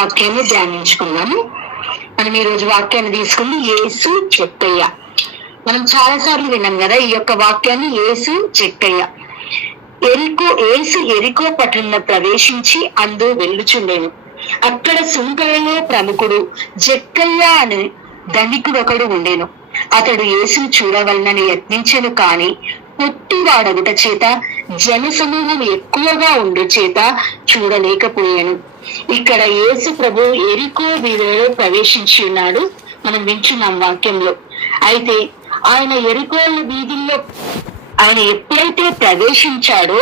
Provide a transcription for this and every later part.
వాక్యాన్ని ధ్యానించుకున్నాము. మనం ఈ రోజు వాక్యాన్ని తీసుకుంది యేసు చెక్కయ్య. మనం చాలా సార్లు విన్నాం కదా ఈ యొక్క వాక్యాన్ని, యేసు చెక్కయ్య. యేసు ఎరికో పట్టణంలో ప్రవేశించి అందు వెళ్ళుచుండేను. అక్కడ సుంకరలో ప్రముఖుడు జక్కయ్య అని ధనికుడు ఒకడు ఉండేను. అతడు యేసును చూడవలనని యత్నించెను, కాని పొట్టివాడగుట చేత జనసమూహం ఎక్కువగా ఉండు చేత చూడలేకపోయాను. ఇక్కడ యేసు ప్రభు ఎరికో వీధిలో ప్రవేశించి ఉన్నాడు, మనం వింటున్నాం వాక్యంలో. అయితే ఆయన ఎరికో వీధుల్లో ఆయన ఎప్పుడైతే ప్రవేశించాడో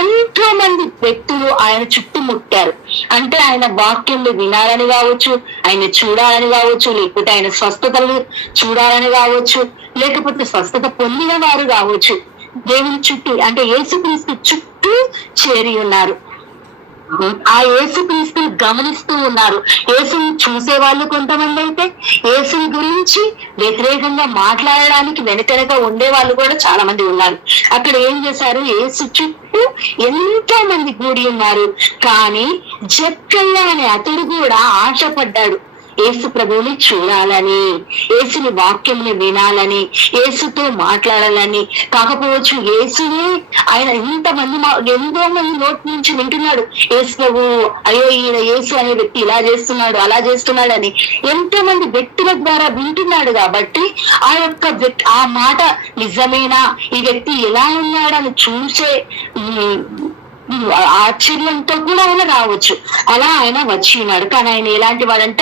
ఎంతో మంది వ్యక్తులు ఆయన చుట్టుముట్టారు. అంటే ఆయన వాక్యంలో వినాలని కావచ్చు, ఆయన చూడాలని కావచ్చు, లేకపోతే ఆయన స్వస్థతలు చూడాలని కావచ్చు, లేకపోతే స్వస్థత పొందిన వారు కావచ్చు. దేవుని చుట్టూ అంటే యేసుక్రీస్తు చుట్టూ చేరి ఉన్నారు. ఆ యేసుక్రీస్తుని గమనిస్తూ ఉన్నారు. యేసుని చూసే వాళ్ళు కొంతమంది అయితే యేసుని గురించి వ్యతిరేకంగా మాట్లాడడానికి వెనుకనక ఉండే వాళ్ళు కూడా చాలా మంది ఉన్నారు. అక్కడ ఏం చేశారు, యేసు చుట్టూ ఎంతో మంది కూడి ఉన్నారు. కానీ జక్కయ్య అనే అతడు కూడా ఆశపడ్డాడు యేసు ప్రభువుని చూడాలని, యేసుని వాక్యంని వినాలని, యేసుతో మాట్లాడాలని. కాకపోవచ్చు యేసుని ఆయన ఎంతో మంది నోటి నుంచి వింటున్నాడు, యేసు ప్రభు, అయ్యో ఈయన యేసు అనే వ్యక్తి ఇలా చేస్తున్నాడు అలా చేస్తున్నాడు అని ఎంతో మంది వ్యక్తుల ద్వారా వింటున్నాడు. కాబట్టి ఆ మాట నిజమేనా, ఈ వ్యక్తి ఎలా ఉన్నాడని చూసే ఆశ్చర్యంతో కూడా ఆయన రావచ్చు. అలా ఆయన వచ్చి ఉన్నాడు. కానీ ఆయన ఎలాంటి వాడంట,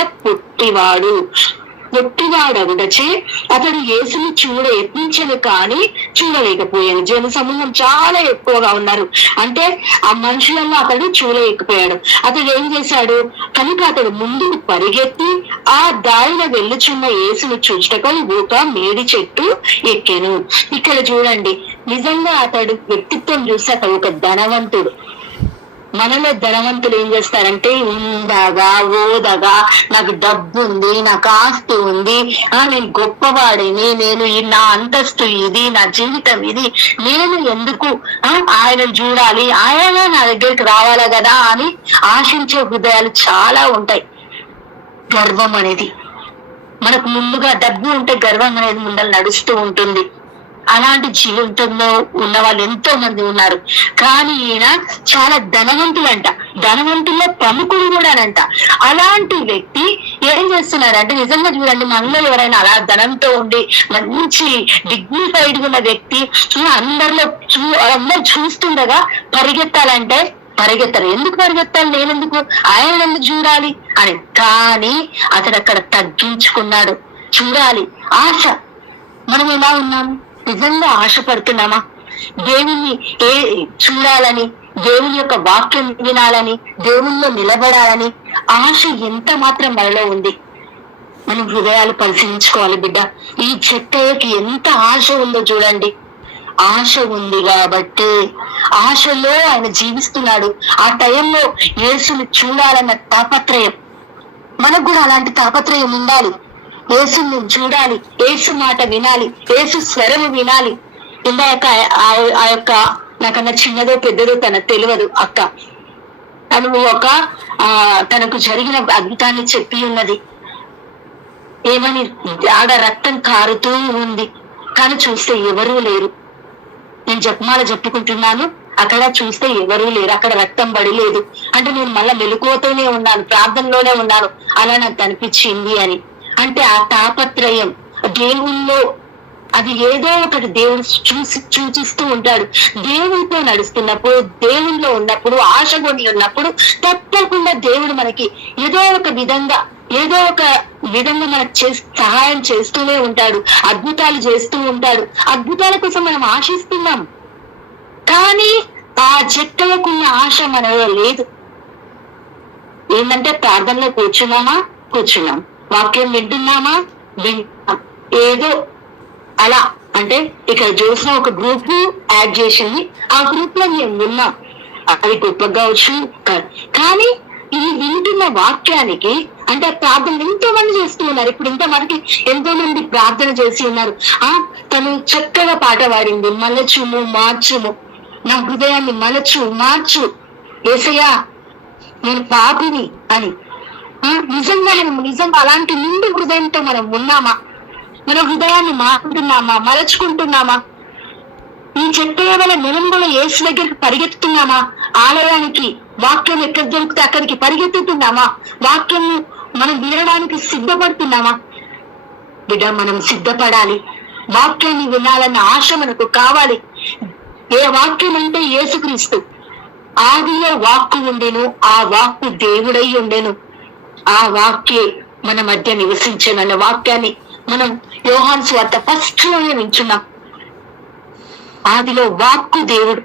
పొట్టివాడగుటచే అతడు యేసుని యత్నించను, కానీ చూడలేకపోయాను. జన సమూహం చాలా ఎక్కువగా ఉన్నారు. అంటే ఆ మనుషులను అతడు చూడలేకపోయాడు. అతడు ఏం చేశాడు కనుక అతడు ముందుకు పరిగెత్తి ఆ దారిన వెళ్ళుచున్న యేసును చూచుటకై ఒక మేడి చెట్టు ఎక్కెను. ఇక్కడ చూడండి, నిజంగా అతడు వ్యక్తిత్వం చూస్తే అతడు ఒక ధనవంతుడు. మనలో ధనవంతులు ఏం చేస్తారంటే ఇందాగా ఓదగా, నాకు డబ్బు ఉంది, నాకు ఆస్తి ఉంది, నేను గొప్పవాడిని, నేను నా అంతస్తు ఇది, నా జీవితం ఇది, నేను ఎందుకు ఆయన చూడాలి, ఆయన నా దగ్గరికి రావాలా కదా అని ఆశించే హృదయాలు చాలా ఉంటాయి. గర్వం అనేది మనకు ముందుగా, డబ్బు ఉంటే గర్వం అనేది ముందర నడుస్తూ ఉంటుంది. అలాంటి జీవితంలో ఉన్న వాళ్ళు ఎంతో మంది ఉన్నారు. కానీ ఈయన చాలా ధనవంతుడంట, ధనవంతుల్లో ప్రముఖుడు కూడానంట. అలాంటి వ్యక్తి ఏం చేస్తున్నాడంటే, నిజంగా చూడండి, మనలో ఎవరైనా అలా ధనంతో ఉండి మంచి డిగ్నిఫైడ్ ఉన్న వ్యక్తి అందరిలో అందరు చూస్తుండగా పరిగెత్తాలంటే పరిగెత్తారు. ఎందుకు పరిగెత్తాలి, నేనెందుకు, ఆయన ఎందుకు చూడాలి అని. కానీ అతడు అక్కడ తగ్గించుకున్నాడు. చూడాలి, ఆశ. మనం ఎలా ఉన్నాము, నిజంగా ఆశపడుతున్నామా దేవుణ్ణి చూడాలని, దేవుని యొక్క వాక్యం వినాలని, దేవుల్లో నిలబడాలని ఆశ ఎంత మాత్రం మనలో ఉంది? మనం హృదయాలు పరిశీలించుకోవాలి బిడ్డ. ఈ చెక్కయ్యకి ఎంత ఆశ ఉందో చూడండి. ఆశ ఉంది కాబట్టి ఆశలో ఆయన జీవిస్తున్నాడు. ఆ టైంలో యేసుని చూడాలన్న తాపత్రయం, మనకు కూడా అలాంటి తాపత్రయం ఉండాలి. యేసుని చూడాలి, యేసు మాట వినాలి, యేసు స్వరము వినాలి. ఇందాక ఆ యొక్క నాకన్నా చిన్నదో పెద్దదో తనకు తెలియదు అక్క, తనకు జరిగిన అద్భుతాన్ని చెప్పి ఉన్నది. ఏమని, ఆడ రక్తం కారుతూ ఉంది, కానీ చూస్తే ఎవరూ లేరు. నేను జపమాల చెప్పుకుంటున్నాను, అక్కడ చూస్తే ఎవరూ లేరు, అక్కడ రక్తం పడలేదు. అంటే నేను మళ్ళా మెలకువతోనే ఉన్నాను, ప్రార్థనలోనే ఉన్నాను, అలా నాకు కనిపించింది అని. అంటే ఆ తాపత్రయం దేవుల్లో, అది ఏదో ఒకటి దేవుడు సూచిస్తూ ఉంటాడు. దేవుడితో నడుస్తున్నప్పుడు, దేవుల్లో ఉన్నప్పుడు, ఆశ కొని ఉన్నప్పుడు తప్పకుండా దేవుడు మనకి ఏదో ఒక విధంగా మనకు సహాయం చేస్తూనే ఉంటాడు, అద్భుతాలు చేస్తూ ఉంటాడు. అద్భుతాల కోసం మనం ఆశిస్తున్నాం, కానీ ఆ చెక్కలకున్న ఆశ మనలో లేదు. ఏంటంటే ప్రార్థనలో కూర్చున్నాం, వాక్యం వింటున్నామా, ఏదో అలా. అంటే ఇక్కడ చూసిన ఒక గ్రూప్ యాడ్ చేసింది, ఆ గ్రూప్ లో మేము ఉన్నాం, అది గొప్పగా వచ్చు. కానీ ఇది వింటున్న వాక్యానికి, అంటే ప్రార్థన ఎంతో మంది చేస్తూ ఉన్నారు. ఇప్పుడు ఇంతమందికి ఎంతో మంది ప్రార్థన చేసి ఉన్నారు. తను చక్కగా పాట పాడింది, మలచుము మార్చుము, నా హృదయాన్ని మార్చు యేసయ్యా, నేను పాపిని అని. నిజంగా అలాంటి నిండు హృదయంతో మనం ఉన్నామా? మన హృదయాన్ని మారుతున్నామా, మరచుకుంటున్నామా? ఈ చెప్పే వల్ల మనం కూడా యేసు దగ్గరికి పరిగెత్తుతున్నామా? ఆలయానికి వాక్యం ఎక్కడ దొరికితే అక్కడికి పరిగెత్తుతున్నామా? వాక్యం మనం వినడానికి సిద్ధపడుతున్నామా? బిడ్డ, మనం సిద్ధపడాలి. వాక్యాన్ని వినాలన్న ఆశ మనకు కావాలి. ఏ వాక్యం అంటే యేసుక్రీస్తు. ఆదిలో వాక్కు ఉండెను, ఆ వాక్కు దేవుడై ఉండెను, ఆ వాక్యే మన మధ్య నివసించనన్న వాక్యాన్ని మనం యోహాను సువార్త ఫస్ట్ లోనే వింటున్నాం. ఆదిలో వాక్కు దేవుడు.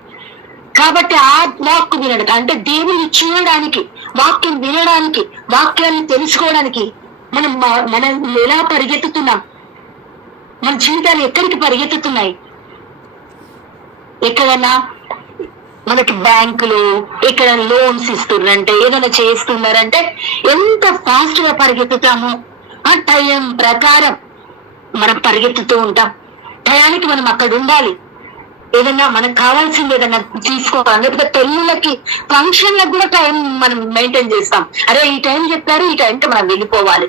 కాబట్టి ఆ వాక్కు వినడానికి అంటే దేవుని చూడడానికి, వాక్యం వినడానికి, వాక్యాన్ని తెలుసుకోవడానికి మనం ఎలా పరిగెత్తుతున్నాం? మన జీవితాలు ఎక్కడికి పరిగెత్తుతున్నాయి? ఎక్కడన్నా మనకి బ్యాంకులు ఇక్కడ లోన్స్ ఇస్తున్నారంటే, ఏదైనా చేస్తున్నారంటే ఎంత ఫాస్ట్ గా పరిగెత్తుతామో ఆ టైం ప్రకారం మనం పరిగెత్తుతూ ఉంటాం. టయానికి మనం అక్కడ ఉండాలి. ఏదన్నా మనకు కావాల్సింది ఏదన్నా తీసుకోవాలి. లేకపోతే పెళ్లిళ్ళకి, ఫంక్షన్లకు కూడా టైం మనం మెయింటైన్ చేస్తాం. అరే ఈ టైం చెప్పారు, ఈ టైంకి మనం వెళ్ళిపోవాలి.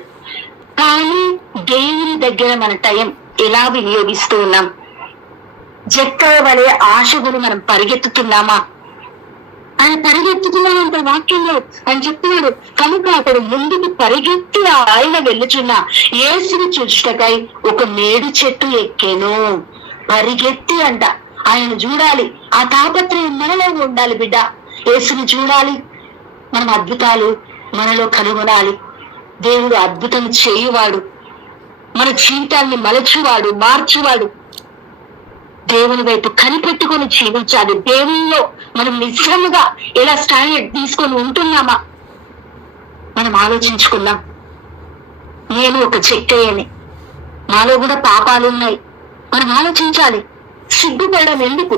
కానీ దేవుని దగ్గర మన టైం ఎలా వినియోగిస్తూ ఉన్నాం? జక్కల వలె ఆశగుని మనం పరిగెత్తుతున్నామా? ఆయన పరిగెత్తుతున్నాడంటే వాక్యంలో ఆయన చెప్తున్నాడు. కనుక అతడు ముందుకు పరిగెత్తి ఆయన వెళ్ళుచున్న యేసుని చూచుటకై ఒక మేడి చెట్టు ఎక్కెను. పరిగెత్తి అంట ఆయన చూడాలి. ఆ తాపత్రయం మనలో ఉండాలి. బిడ్డ, యేసుని చూడాలి. మనం అద్భుతాలు మనలో కనుగొనాలి. దేవుడు అద్భుతం చేయువాడు, మన జీవితాన్ని మలచువాడు, మార్చువాడు. దేవుని వైపు కనిపెట్టుకొని జీవించాలి. దేవునిలో మనం నిజంగా ఎలా స్టాండర్డ్ తీసుకొని ఉంటున్నామా మనం ఆలోచించుకుందాం. నేను ఒక చెక్కయ్యని, నాలో కూడా పాపాలు ఉన్నాయి. మనం ఆలోచించాలి. సిగ్గుపడడం ఎందుకు?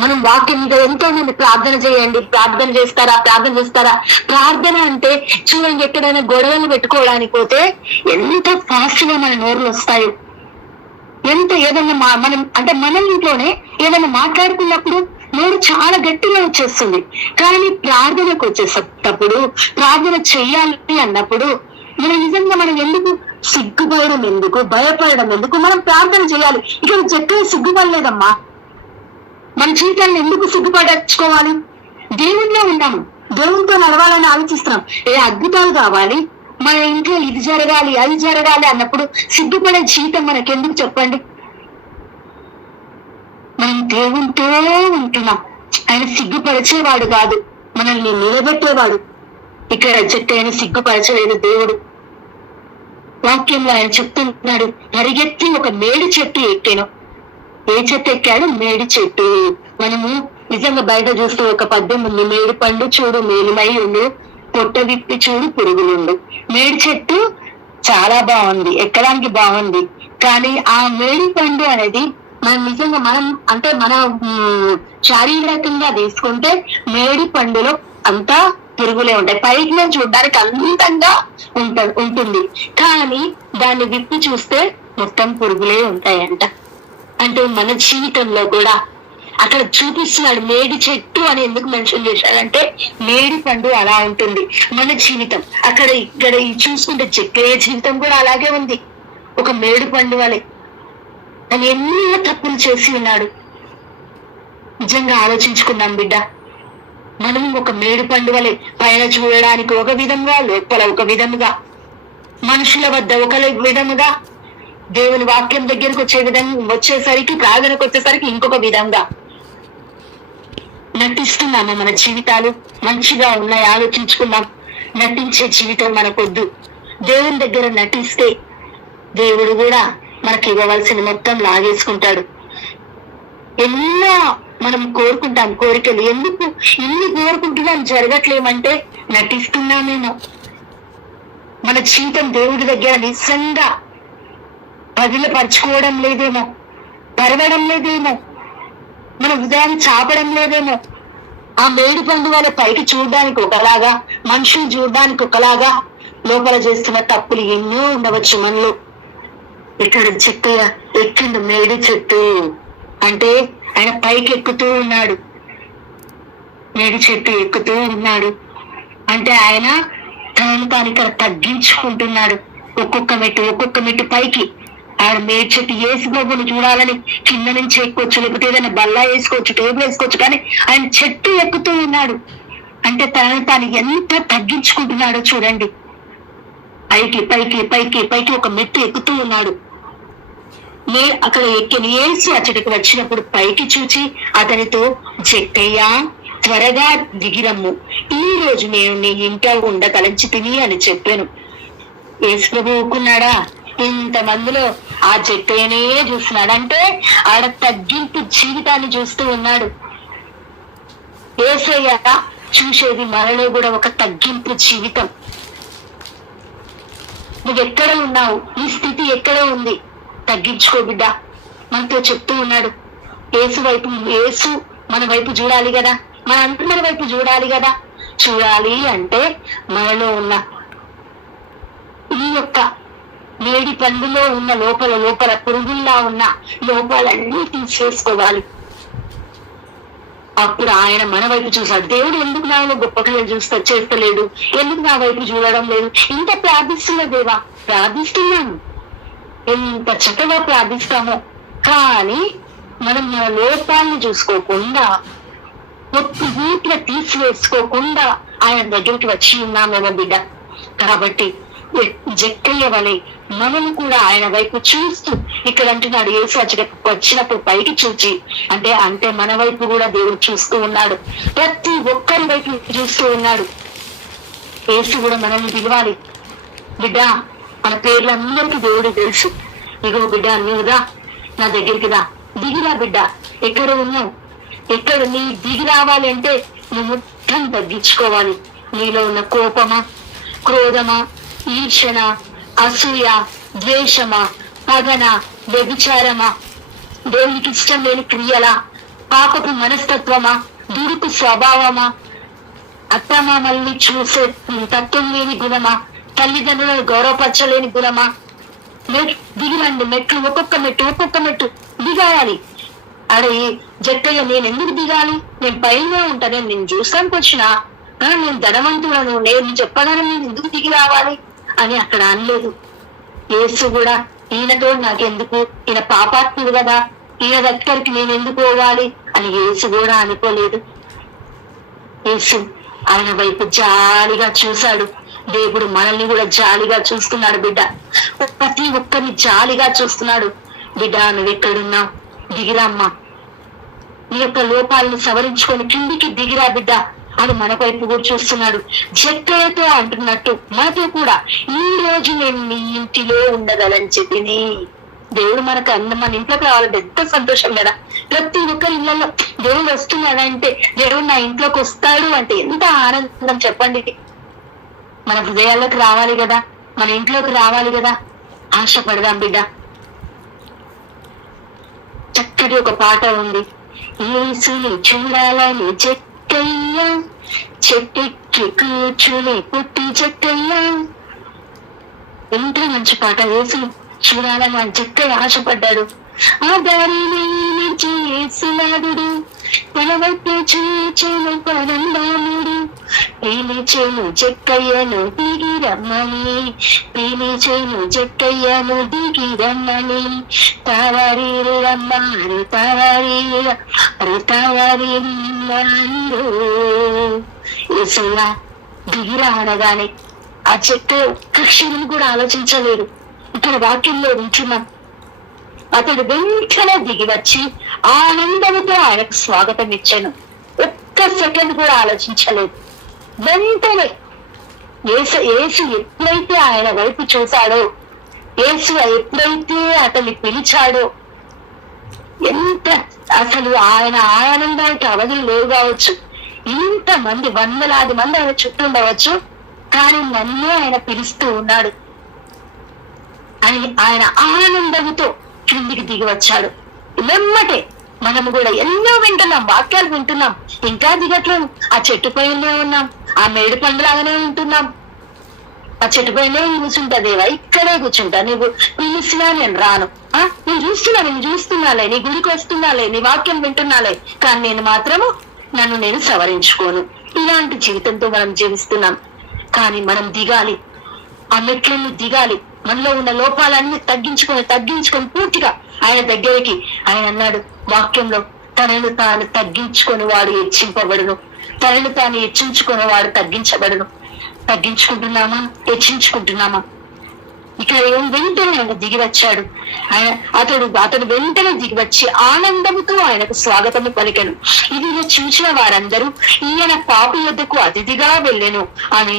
మనం వాక్యం మీద ఎంతో మంది ప్రార్థన చేయండి, ప్రార్థన చేస్తారా? ప్రార్థన అంటే చూడండి, ఎక్కడైనా గొడవలు పెట్టుకోవడానికి పోతే ఎంత ఫాస్ట్ గా మన నోరులు వస్తాయి. ఎంత ఏదైనా మనం అంటే మన ఇంట్లోనే ఏదైనా మాట్లాడుకున్నప్పుడు నోరు చాలా గట్టిగా వచ్చేస్తుంది. కానీ ప్రార్థనకు వచ్చేటప్పుడు, ప్రార్థన చెయ్యాలి అన్నప్పుడు మనం ఎందుకు సిగ్గుపడడం ఎందుకు, భయపడడం ఎందుకు? మనం ప్రార్థన చేయాలి. ఇక్కడ చెప్పే సిగ్గుపడలేదమ్మా. మన జీవితాన్ని ఎందుకు సిగ్గుపడచ్చుకోవాలి? దేవుణ్ణే ఉన్నాము, దేవునితో నడవాలని ఆలోచిస్తున్నాం. ఏ అద్భుతాలు కావాలి, మన ఇంట్లో ఇది జరగాలి, అది జరగాలి అన్నప్పుడు సిగ్గుపడే జీవితం మనకెందుకు చెప్పండి? మనం దేవునితో ఉంటున్నాం. ఆయన సిగ్గుపరిచేవాడు కాదు, మనల్ని నిలబెట్టేవాడు. ఇక్కడ చెట్టు ఆయన సిగ్గుపరచలేదు దేవుడు. వాక్యంలో ఆయన చెప్తున్నాడు, పరిగెత్తి ఒక మేడి చెట్టు ఎక్కాను. ఏ చెట్టు ఎక్కాడు? మేడి చెట్టు. మనము నిజంగా బయట చూస్తే ఒక పద్యం ఉంది, మేడి పండు చూడు మేలుమై ఉండు, పొట్ట విప్పి చూడు పురుగులుండు. మేడి చెట్టు చాలా బాగుంది, ఎక్కడానికి బాగుంది. కానీ ఆ మేడి పండు అనేది మనం నిజంగా అంటే మన శారీరకంగా తీసుకుంటే మేడి పండులో అంతా పురుగులే ఉంటాయి. పైకి నుంచి చూడడానికి అందంగా ఉంటుంది, కానీ దాన్ని విప్పి చూస్తే మొత్తం పురుగులే ఉంటాయంట. అంటే మన జీవితంలో కూడా అక్కడ చూపిస్తున్నాడు. మేడి చెట్టు అని ఎందుకు మెన్షన్ చేశాడంటే మేడి పండు అలా ఉంటుంది మన జీవితం. ఇక్కడ చూసుకుంటే చెక్కయ్య జీవితం కూడా అలాగే ఉంది, ఒక మేడి పండు వలె. అని ఎన్నో తప్పులు చేసి ఉన్నాడు. నిజంగా ఆలోచించుకున్నాం బిడ్డ. మనం ఒక మేడి పండు వలె, పైన చూడడానికి ఒక విధంగా, లోపల ఒక విధముగా, మనుషుల వద్ద ఒక విధముగా, దేవుని వాక్యం దగ్గరకు వచ్చేసరికి, ప్రార్థనకు వచ్చేసరికి ఇంకొక విధంగా నటిస్తున్నాము. మన జీవితాలు మంచిగా ఉన్నాయి, ఆలోచించుకుందాం. నటించే జీవితం మనకొద్దు. దేవుని దగ్గర నటిస్తే దేవుడు కూడా మనకి ఇవ్వవలసిన మొత్తం లాగేసుకుంటాడు. ఎన్నో మనం కోరుకుంటాం కోరికలు. ఎందుకు ఇన్ని కోరుకుంటున్నాం జరగట్లేమంటే నటిస్తున్నామేమో. మన జీవితం దేవుడి దగ్గర నిజంగా పరచుకోవడం లేదేమో, పరవడం లేదేమో, మన హృదయాన్ని చాపడం లేదేమో. ఆ మేడి పండు వాళ్ళ పైకి చూడడానికి ఒకలాగా, మనుషులు చూడడానికి ఒకలాగా, లోపల చేస్తున్న తప్పులు ఎన్నో ఉండవచ్చు మనలో. ఇక్కడ చెట్టు ఎక్కిండు, మేడి చెట్టు అంటే ఆయన పైకి ఎక్కుతూ ఉన్నాడు. మేడి చెట్టు ఎక్కుతూ ఉన్నాడు అంటే ఆయన తనను తాను ఇక్కడ తగ్గించుకుంటున్నాడు. ఒక్కొక్క మెట్టు పైకి. ఆడ మేడ్ చెట్టు యేసు ప్రభుని చూడాలని కింద నుంచి ఎక్కువచ్చు, లేకపోతే ఏదైనా బల్లా వేసుకోవచ్చు, టేబుల్ వేసుకోవచ్చు, కానీ ఆయన చెట్టు ఎక్కుతూ ఉన్నాడు. అంటే తనను తాను ఎంత తగ్గించుకుంటున్నాడో చూడండి. పైకి పైకి పైకి పైకి ఒక మెట్టు ఎక్కుతూ ఉన్నాడు. అక్కడ ఎక్కిన యేసు అతడికి వచ్చినప్పుడు పైకి చూచి అతనితో, జక్కయ్య త్వరగా దిగిరమ్ము, ఈ రోజు నేను నీ ఇంట్లో ఉండతలంచి తిని అని చెప్పాను. యేసు ప్రభు ఊరుకున్నాడా? ఇంతమందిలో ఆ జక్కయ్యనే చూస్తున్నాడు. అంటే ఆడ తగ్గింపు జీవితాన్ని చూస్తూ ఉన్నాడు. యేసయ్య చూసేది మనలో కూడా ఒక తగ్గింపు జీవితం. నువ్వు ఎక్కడ ఉన్నావు? ఈ స్థితి ఎక్కడ ఉంది? తగ్గించుకో బిడ్డ. మనతో చెప్తూ ఉన్నాడు. యేసు మన వైపు చూడాలి కదా, మన వైపు చూడాలి కదా. చూడాలి అంటే మనలో ఉన్న ఈ యొక్క మేడి పండులో ఉన్న లోపల పురుగుల్లా ఉన్న లోపాలన్నీ తీసేసుకోవాలి. అప్పుడు ఆయన మన వైపు చూశాడు. దేవుడు ఎందుకు నాలో గొప్ప కళలు చేస్తలేడు? ఎందుకు నా వైపు చూడడం లేదు? ఇంత ప్రార్థిస్తున్నా దేవా, ప్రార్థిస్తున్నాను, ఎంత చక్కగా ప్రార్థిస్తామో, కానీ మనం మన లోపాలను చూసుకోకుండా, ఒత్తుగా తీసివేసుకోకుండా ఆయన దగ్గరికి వచ్చి ఉన్నామేమో బిడ్డ. కాబట్టి జక్కయ్య వలె మనము కూడా ఆయన వైపు చూస్తూ, ఇక్కడ అంటున్నాడు యేసు వచ్చినప్పుడు పైకి చూచి, అంటే మన వైపు కూడా దేవుడు చూస్తూ ఉన్నాడు. ప్రతి ఒక్కరి వైపు చూస్తూ ఉన్నాడు. యేసు కూడా మనల్ని పిలవాలి. బిడ్డ, మన పేర్లందరికీ దేవుడు తెలుసు. ఇగో బిడ్డ, నువ్వుదా నా దగ్గరికి రా, దిగిరా బిడ్డ. ఎక్కడ ఉన్నావు? ఎక్కడ నీ దిగి రావాలి అంటే నువ్వు మొత్తం తగ్గించుకోవాలి. నీలో ఉన్న కోపమా, క్రోధమా, ఈర్షణ, అసూయ, ద్వేషమా, పగన, వ్యభిచారమా, దేవునికి ఇష్టం లేని క్రియలా, పాపపు మనస్తత్వమా, దురుకు స్వభావమా, అత్తమామల్ని చూసే తత్వం లేని గుణమా, తల్లిదండ్రులను గౌరవపరచలేని గుణమా? దిగిరండి మెట్లు, ఒక్కొక్క మెట్టు దిగాలి. అరే జక్కయ్య, నేను ఎందుకు దిగాలి? నేను పైన ఉంటాను, నేను చూస్తానికి వచ్చినా, నేను ధనవంతులను, నేను చెప్పగానే నేను ఎందుకు దిగి రావాలి అని అక్కడ అనలేదు. యేసు కూడా ఈయనతో నాకెందుకు, ఈయన పాపాత్ముడు కదా, ఈయన దగ్గరికి నేను ఎందుకు పోవాలి అని యేసు కూడా అనుకోలేదు. యేసు ఆయన వైపు జాలిగా చూశాడు. దేవుడు మనల్ని కూడా జాలిగా చూస్తున్నాడు బిడ్డ. ప్రతి ఒక్కరిని జాలిగా చూస్తున్నాడు. బిడ్డ, నువ్వు ఎక్కడున్నావు? దిగిరామ్మా. నీ యొక్క లోపాలను సవరించుకొని కిందికి దిగిరా బిడ్డ అని మన వైపు కూడా చూస్తున్నాడు. జక్కయ్యతో అంటున్నట్టు మనతో కూడా, ఈ రోజు నేను నీ ఇంటిలో ఉండగలని చెప్పిని. దేవుడు మన ఇంట్లోకి రావాలంటే ఎంత సంతోషం కదా. ప్రతి ఒక్కరి ఇళ్లలో దేవుడు వస్తున్నాడంటే, దేవుడు నా ఇంట్లోకి వస్తాడు అంటే ఎంత ఆనందం చెప్పండి. మన హృదయాల్లోకి రావాలి కదా, మన ఇంట్లోకి రావాలి కదా. ఆశపడదాం బిడ్డ. చక్కటి ఒక పాట ఉంది. యేసుని చూడాలని జక్కయ్య చెట్టెక్కి కూర్చుని పుట్టి జక్కయ్య. ఎంత మంచి పాట. యేసుని చూడాలని జక్కయ్య ఆశపడ్డాడు. ఆ దారిని యేసునాథుడు తన వైపు చూచిన పరంధాముడు. పిలిచేను జక్కయ్యను దిగి రమ్మని, పిలిచేను జక్కయ్యను దిగి రమ్మని. తావారి రమ్మారు, తావారి యేసయ్య దిగిరా అనగానే ఆ జక్కయ్య ఒక్క క్షణం కూడా ఆలోచించలేదు. ఇక్కడ వాక్యంలో ఉంటున్నాం. అతడు వెంటనే దిగి వచ్చి ఆనందముతో ఆయనకు స్వాగతం ఇచ్చాను. ఒక్క సెకండ్ కూడా ఆలోచించలేదు. వెంటనే యేసు ఎప్పుడైతే ఆయన వైపు చూశాడో, యేసు ఎప్పుడైతే అతన్ని పిలిచాడో, ఎంత అసలు ఆయన ఆనందానికి అవధులు లేవు కావచ్చు. ఇంతమంది, వందలాది మంది ఆయన చుట్టూ ఉండవచ్చు, కానీ నన్నే ఆయన పిలుస్తూ ఉన్నాడు అని ఆయన ఆనందముతో కిందికి దిగి వచ్చాడు. వెమ్మటే మనము కూడా ఎన్నో వింటున్నాం, వాక్యాలు వింటున్నాం, ఇంకా దిగట్లేదు. ఆ చెట్టు పైనే ఉన్నాం, ఆ మేడి పండులాగానే ఉంటున్నాం. ఆ చెట్టు పైనే కూర్చుంటా దేవా, ఇక్కడే కూర్చుంటా, నువ్వు పిలిచినా నేను రాను. నేను చూస్తున్నాలే, నీ గుడికి వస్తున్నాలే, నీ వాక్యం వింటున్నాలే, కానీ నేను మాత్రము నన్ను నేను సవరించుకోను. ఇలాంటి జీవితంతో మనం జీవిస్తున్నాం. కానీ మనం దిగాలి, ఆ మెట్లను దిగాలి. మనలో ఉన్న లోపాలన్నీ తగ్గించుకొని పూర్తిగా ఆయన దగ్గరికి. ఆయన అన్నాడు వాక్యంలో, తనను తాను తగ్గించుకొని వాడు హెచ్చింపబడును, తనను తాను హెచ్చించుకుని వాడు తగ్గించబడును. తగ్గించుకుంటున్నామా? హెచ్చించుకుంటున్నామా? ఇక్కడ వెంటనే ఆయన దిగి వచ్చాడు. అతడు వెంటనే దిగి వచ్చి ఆనందముతో ఆయనకు స్వాగతము పలికెను. ఇది చూసిన వారందరూ ఈయన పాపి యొద్దకు అతిథిగా వెళ్ళెను అని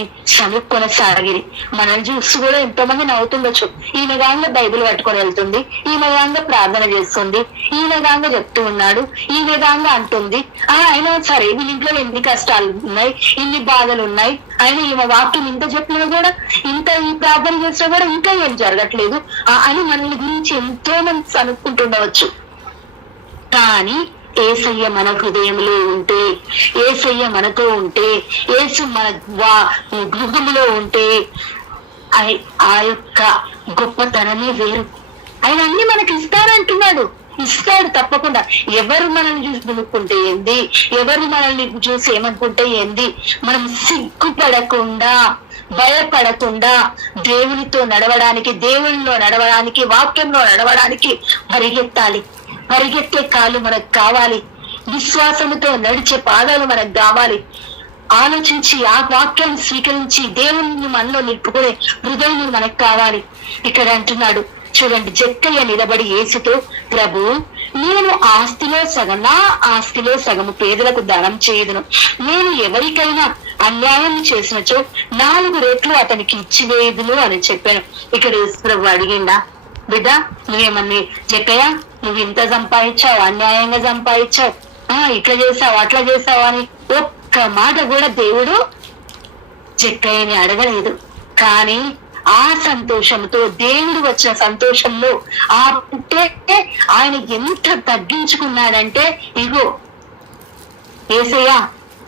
కొనసాగిరి. మనల్ని చూసి కూడా ఎంతోమంది నవ్వుతుండొచ్చు. ఈమె గాంగా బైబిల్ పట్టుకొని వెళ్తుంది, ఈమె గాంగా ప్రార్థన చేస్తుంది, ఈమె గాంగా చెప్తూ ఉన్నాడు, ఈమె గాంగా అంటుంది. అయినా సరే వీళ్ళ ఇంట్లో ఎన్ని కష్టాలు ఉన్నాయి, ఇన్ని బాధలు ఉన్నాయి, ఆయన ఈమె వాక్యం ఇంత చెప్పినా కూడా, ఇంత ఈ ప్రార్థన చేసినా కూడా ఇంకా ఏం జరగట్లేదు అని మనల్ని గురించి ఎంతో మంది అనుకుంటుండవచ్చు. కానీ ఏసయ్య మన హృదయంలో ఉంటే, ఏసయ్య మనతో ఉంటే, ఏసు మన గృహంలో ఉంటే ఆ యొక్క గొప్పతనమే వేరు. ఆయన అన్ని మనకి ఇస్తారంటున్నాడు. ఇస్తాడు తప్పకుండా. ఎవరు మనల్ని చూసి దునుక్కుంటే ఏంది, ఎవరు మనల్ని చూసి ఏమనుకుంటే ఏంది, మనం సిగ్గుపడకుండా, భయపడకుండా దేవునితో నడవడానికి, దేవునిలో నడవడానికి, వాక్యంలో నడవడానికి పరిగెత్తాలి. పరిగెత్తే కాళ్ళు మనకు కావాలి, విశ్వాసంతో నడిచే పాదాలు మనకు కావాలి. ఆలోచించి ఆ వాక్యాన్ని స్వీకరించి దేవుని మనలో నిలుపుకునే హృదయం మనకు కావాలి. ఇక్కడ అంటున్నాడు చూడండి, జక్కయ్య నిలబడి యేసుతో, ప్రభు, నేను నా ఆస్తిలో సగము పేదలకు దానం చేయదును. నేను ఎవరికైనా అన్యాయం చేసినచో 4 రెట్లు అతనికి ఇచ్చివేయుదును అని చెప్పాను. ఇక్కడ ప్రభు అడిగిందా, బిడ్డ నువ్వేమన్నా జక్కయ్య నువ్వు ఇంత సంపాదించావు, అన్యాయంగా సంపాదించావు, ఇట్లా చేసావు అట్లా చేసావు అని ఒక్క మాట కూడా దేవుడు జక్కయ్యని అడగలేదు. కానీ ఆ సంతోషంతో, దేవుడు వచ్చిన సంతోషంలో ఆయన ఎంత తగ్గించుకున్నాడంటే, ఇగో యేసయ్యా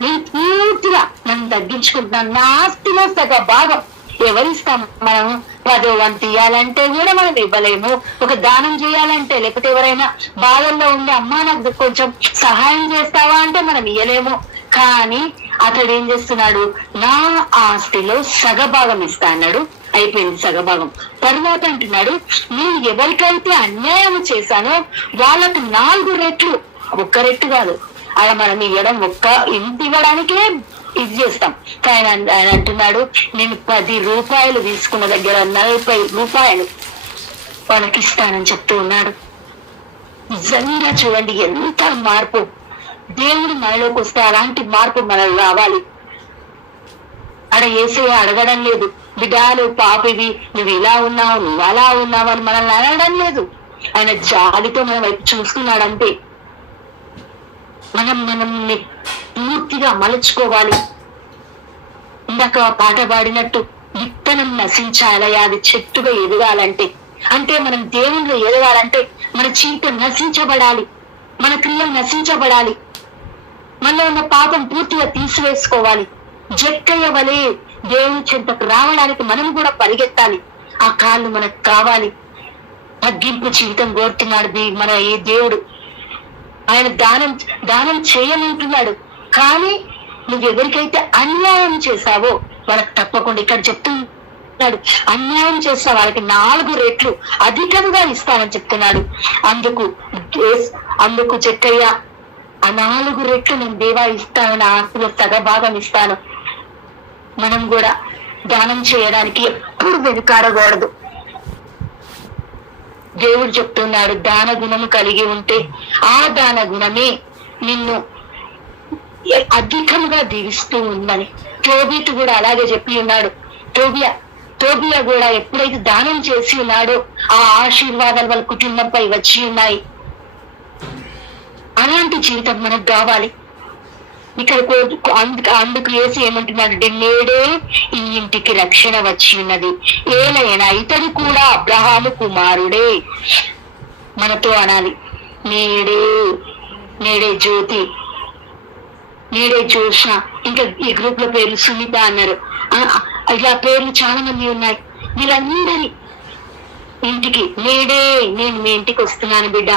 నేను పూర్తిగా నన్ను తగ్గించుకుంటున్నాను, నా ఆస్తిలో సగ భాగం ఎవరిస్తాం? మనం 10వ వంతు ఇవ్వాలంటే కూడా మనం ఇవ్వలేము. ఒక దానం చేయాలంటే, లేకపోతే ఎవరైనా బాధల్లో ఉండి అమ్మా నాకు కొంచెం సహాయం చేస్తావా అంటే మనం ఇయ్యలేము. కానీ అతడు ఏం చేస్తున్నాడు, నా ఆస్తిలో సగభాగం ఇస్తా అన్నాడు. అయిపోయింది సగభాగం. తర్వాత అంటున్నాడు, నేను ఎవరికైతే అన్యాయం చేశానో వాళ్ళకు 4 రెట్లు, 1 రెట్టు కాదు. అలా మనం ఇవ్వడం ఇంత ఇవ్వడానికే ఇది చేస్తాం. కానీ ఆయన అంటున్నాడు, నేను 10 రూపాయలు తీసుకున్న దగ్గర 40 రూపాయలు వాళ్ళకిస్తానని చెప్తూ ఉన్నాడు. నిజంగా చూడండి ఎంత మార్పు. దేవుడు మనలోకి వస్తే అలాంటి మార్పు మనలో రావాలి. యేసయ్య అడగడం లేదు, బిడ్డా నువ్వు పాపివి, నువ్వు ఇలా ఉన్నావు, నువ్వు అలా ఉన్నావు అని మనల్ని అడగడం లేదు. ఆయన జాలితో మన వైపు చూస్తున్నాడు అంతే. మనల్ని పూర్తిగా మలుచుకోవాలి. ఇందాక పాట పాడినట్టు విత్తనం నశించాలయా అది చెట్టుగా ఎదగాలంటే, అంటే మనం దేవుణ్ణిలో ఎదగాలంటే మన జీవితం నశించబడాలి, మన క్రియలు నశించబడాలి, మనలో ఉన్న పాపం పూర్తిగా తీసివేసుకోవాలి. జక్కయ్య వలె దేవుని చెంతకు రావడానికి మనం కూడా పరిగెత్తాలి. ఆ కాళ్ళు మనకు కావాలి. తగ్గింపు జీవితం కోరుతున్నాడు మన ఈ దేవుడు. ఆయన దానం చేయనంటున్నాడు. కానీ నువ్వు ఎవరికైతే అన్యాయం చేశావో వాళ్ళకి తప్పకుండా, ఇక్కడ చెప్తున్నాడు, అన్యాయం చేసిన వాళ్ళకి 4 రెట్లు అధికంగా ఇస్తానని చెప్తున్నాడు. అందుకు జక్కయ్య, ఆ 4 రెట్లు నేను దేవా ఇస్తాను, నా ఆస్తిలో సగభాగం ఇస్తాను. మనం కూడా దానం చేయడానికి ఎప్పుడు వెనుకాడకూడదు. దేవుడు చెప్తున్నాడు, దాన గుణము కలిగి ఉంటే ఆ దాన గుణమే నిన్ను అధికంగా దీవిస్తూ ఉందని. టోబీతు కూడా అలాగే చెప్పి ఉన్నాడు. టోబియా కూడా ఎప్పుడైతే దానం చేసి ఉన్నాడో ఆ ఆశీర్వాదాలు వాళ్ళ కుటుంబంపై వచ్చి ఉన్నాయి. అలాంటి జీవితం మనకు కావాలి. ఇక్కడ అందుకు వేసి ఏమంటున్నాడు, నేడే ఈ ఇంటికి రక్షణ వచ్చి ఉన్నది, ఏలైనా ఇతడు కూడా అబ్రహాము కుమారుడే. మనతో అనాలి, నేడే జ్యోతి, నేడే జోష్న, ఇంకా ఈ గ్రూప్ లో పేర్లు సునీత అన్నారు. ఇలా పేర్లు చాలా మంది ఉన్నాయి. వీళ్ళందరి ఇంటికి నేడే నేను మీ ఇంటికి వస్తున్నాను బిడ్డ,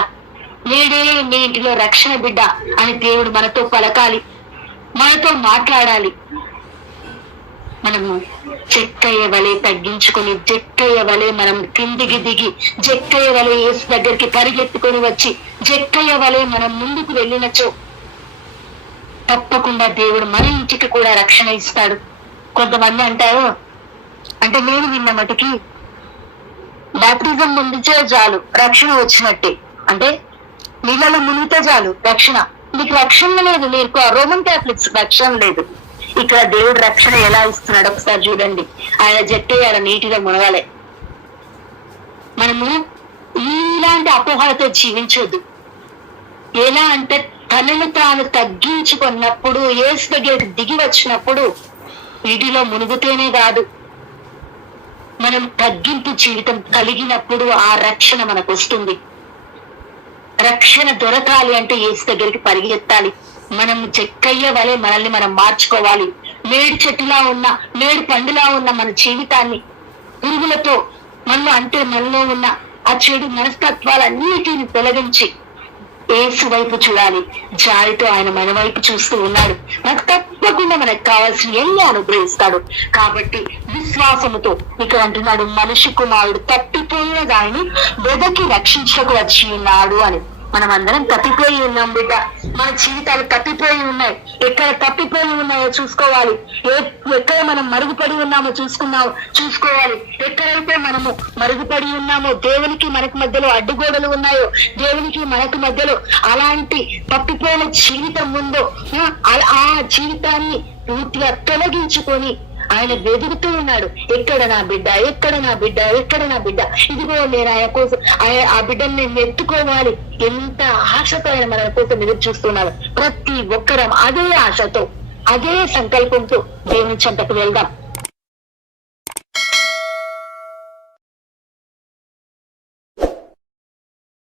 నేడే మీ ఇంటిలో రక్షణ బిడ్డ అని దేవుడు మనతో పలకాలి, మనతో మాట్లాడాలి. మనము చెక్కయ్య వలె తగ్గించుకొని, చెక్కయ్య వలె మనం కిందికి దిగి, చెక్కయ్య వలె యేసు దగ్గరికి పరిగెత్తుకొని వచ్చి, చెక్కయ్య వలె మనం ముందుకు వెళ్ళినచో తప్పకుండా దేవుడు మన ఇంటికి కూడా రక్షణ ఇస్తాడు. కొంతమంది అంటారు, అంటే నేను విన్న మటుకి బాప్టిజం ముందుచే చాలు రక్షణ వచ్చినట్టే, అంటే నీళ్ళలో మునిగితే చాలు రక్షణ. మీకు రక్షణ లేదు, మీకు రోమన్ క్యాథలిక్స్ రక్షణ లేదు. ఇక్కడ దేవుడు రక్షణ ఎలా ఇస్తున్నాడు ఒకసారి చూడండి. ఆయన జట్టయ్యాల నీటిలో మునగాలి. మనము ఇలాంటి అపోహలతో జీవించొద్దు. ఎలా అంటే తనను తాను తగ్గించుకున్నప్పుడు, యేసు దగ్గరికి దిగి వచ్చినప్పుడు నీటిలో మునుగుతేనే కాదు, మనం తగ్గింపు జీవితం కలిగినప్పుడు ఆ రక్షణ మనకు వస్తుంది. రక్షణ దొరకాలి అంటే యేసు దగ్గరికి పరిగెత్తాలి. మనం చెక్కయ్య వలె మనల్ని మనం మార్చుకోవాలి. మేడి చెట్టులా ఉన్న, మేడి పండులా ఉన్న మన జీవితాన్ని పురుగులతో మనలో ఉన్న ఆ చెడు మనస్తత్వాలన్నిటిని తొలగించి యేసు వైపు చూడాలి. జాలితో ఆయన మన వైపు చూస్తూ ఉన్నాడు. మనకు తప్పకుండా మనకు కావాల్సిన ఎన్ని అనుగ్రహిస్తాడు. కాబట్టి విశ్వాసముతో ఇక్కడ అంటున్నాడు, మనిషి కుమారుడు తప్పిపోయిన దానిని వెదకి రక్షించకు వచ్చి ఉన్నాడు అని. మనం అందరం తప్పిపోయి ఉన్నాం బిడ్డ. మన జీవితాలు తప్పిపోయి ఉన్నాయి. ఎక్కడ తప్పిపోయి ఉన్నాయో చూసుకోవాలి. ఎక్కడ మనం మరుగుపడి ఉన్నామో చూసుకోవాలి. ఎక్కడైతే మనము మరుగుపడి ఉన్నామో, దేవునికి మనకు మధ్యలో అడ్డుగోడలు ఉన్నాయో, దేవునికి మనకు మధ్యలో అలాంటి తప్పిపోయిన జీవితం ఉందో, ఆ జీవితాన్ని పూర్తిగా తొలగించుకొని ఆయన వెతుకుతూ ఉన్నాడు. ఎక్కడ నా బిడ్డ, ఎక్కడ నా బిడ్డ, ఎక్కడ నా బిడ్డ, ఇదిగో నేను ఆయన కోసం, ఆ బిడ్డను నేను ఎత్తుకోవాలి. ఎంత ఆశతో ఆయన మన కోసం ఎదురు చూస్తున్నాడు. ప్రతి ఒక్కరం అదే ఆశతో, అదే సంకల్పంతో దేవుని చెంతకు వెళ్దాం.